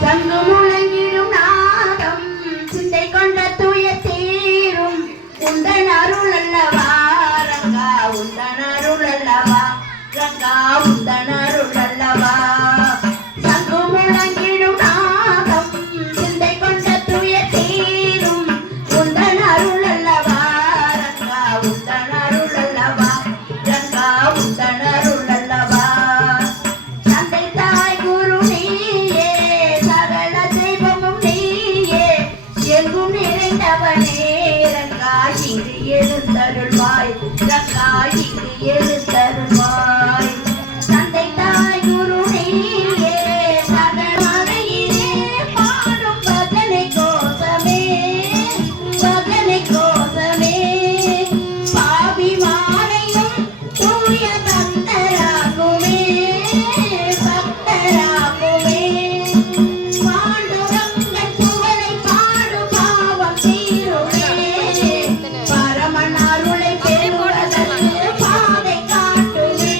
சங்கு முழங்கிடும் நாதம் சிந்தை கொண்ட தூய தீரும் உந்தன் அருள் அல்லவா ரங்கா உந்தன் அருள் அல்லவா ரங்கா உந்தன் அருள் அல்லவா சங்கு முழங்கிடும் நாதம் சிந்தை கொண்ட தூய தீரும் உந்தன் அருள் அல்லவா ரங்கா உந்தன் அருள் அல்லவா ரங்கா உந்தன் அருள் அல்லவா தந்தை தாய் குரு நீயே சகல தெய்வமும் நீயே எங்கும் நிறைந்தவனே ரங்கா இங்கு எழுந்தருள்வாய் ரங்கா இங்கு எழுந்தருள்வாய் தந்தை தாய் குரு நீயே சகல மறையிலே பாடும் பஜனை கோசமே பாவி மாறையும் தூய பக்தராகுமே பாண்டுரங்கன் புகழை பாடு பாவம் தீருமே பரமன் அருளை பெறுவதற்கு பாதை காட்டுமே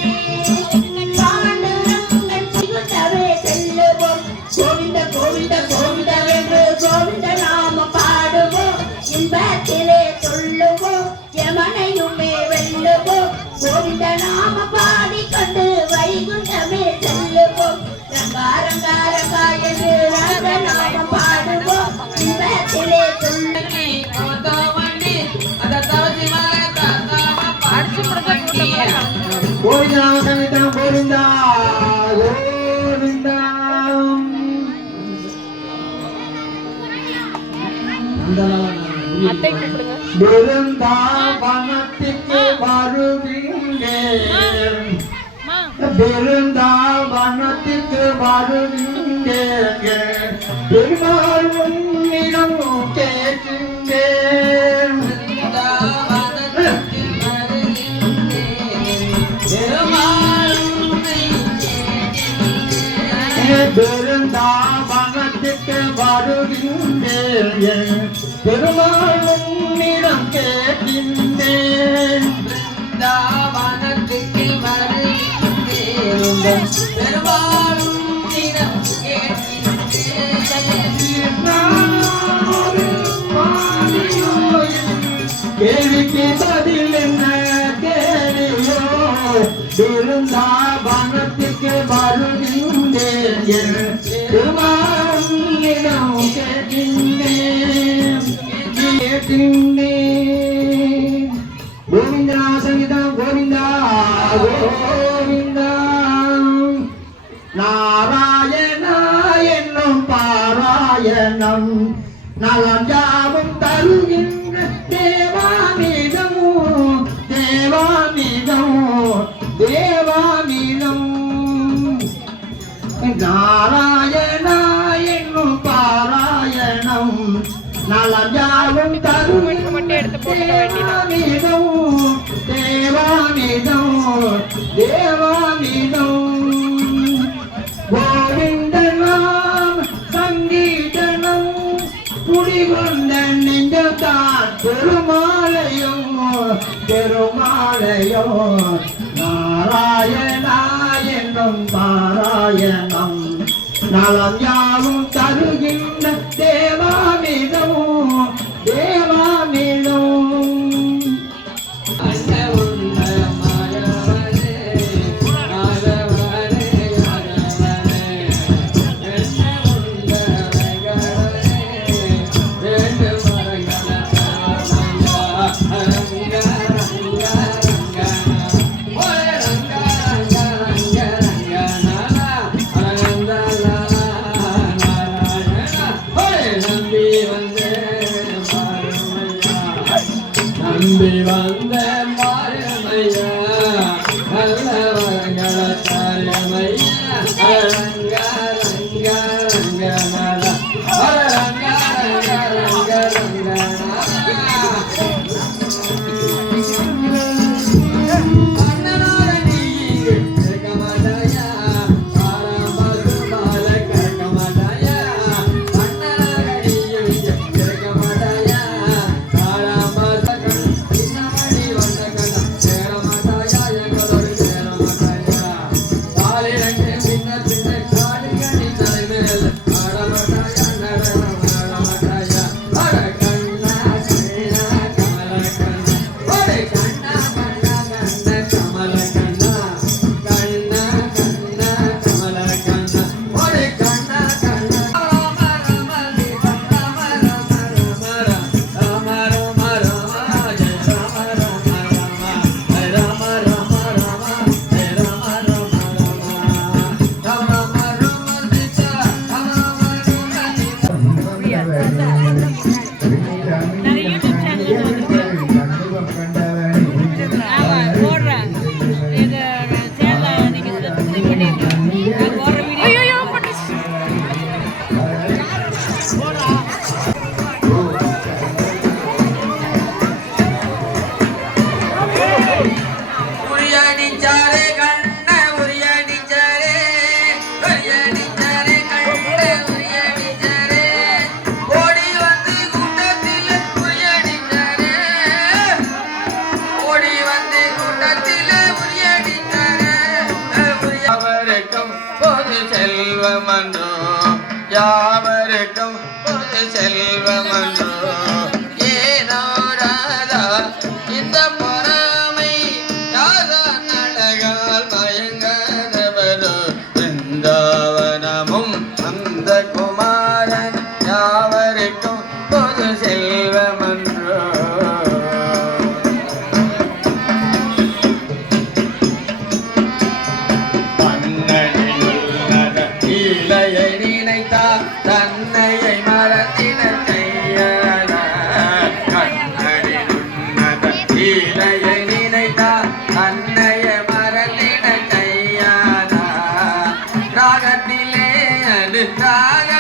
பாண்டுரங்கன் சிகுத்தவே செல்லுவோம் கோவிந்த கோவிந்த கோவிந்தவென்று கோவிந்த நாம பாடுவோம் இன்பத்திலே சொல்லுவோம் யமனையுமே வெல்லுவோம் கோவிந்த நாம பாடிக்கொண்டு வைகுண்டமே செல்லுவோம் ரங்கா ரங்கா ரங்கா என்று ரங்க நாம பாடுவோம் இன்பத்திலே கோவிந்தா சமிதா கோவிந்தா கோவிந்தா பிருந்தாவனத்திற்கு வருகின்றேன் பிருந்தாவனத்திற்கு வருகின்றேன் பெருமாள் உன்னிடம் கேட்கின்றேன் பெருந்தாவனத்திற்கு வருகின்றேன் பெருமாள் உன்னிடம் கேட்கின்றேன் பிருந்தாவனத்துக்கு வருகின்றேன் பெருமாள் உன்னிடம் கேள்விக்கு பதில் என்ன கேளியோ பிருந்தாவனத்துக்கு வருகின்றேன் பெருமாள் உன்னிடம் கேட்கின்றேன் கோவிந்தா சங்கீதா கோவிந்தா கோவிந்தா நாராயணா என்னும் பாராயணம் நலம் யாவும் தருகின்ற தேவாமிதம் தேவாமிதம் தேவாமிதம் நாராயணா என்னும் பாராயணம் நலம் யாவும் தேவாமிதம் தேவாமிதம் தேவாமிதம் கோவிந்த நாம சங்கீதனம் குடிகொண்ட நெஞ்சத்தான் பெருமாளையும் பெருமாளையும் நாராயணா என்னும் பாராயணம் நலம் யாவும் தருகின்ற தேவாமிதம் தேவாமிதம் நம்பி வந்த மாயமையா நல்ல வரங்கள தாயமையா ரங்க ரங்க ரங்க நல ரங்க ரங்க ரங்க ரங்க அண்ணனார நீ கேட்க மாட்டாயா ஆரம்ப பால கேட்க மாட்டாயா அண்ணனார நீ கேட்க மாட்டாயா ஆரம்ப பொது செல்வமன்றோ யாவருக்கும் பொது செல்வமன்றோ ஏனோ ராதா இந்த பொறாமை யாதான் அழகால் மயங்காதவரோ பிருந்தாவனமும் அந்த குமாரன் யாவருக்கும் பொது செல்வமன்றோ இலையை நினைத்தால் தன்னையை மறந்திட கையன கண்ணனின் உன்னத இலையை நினைத்தால் தன்னையை மறந்திட கையன ராகத்திலே அது ராக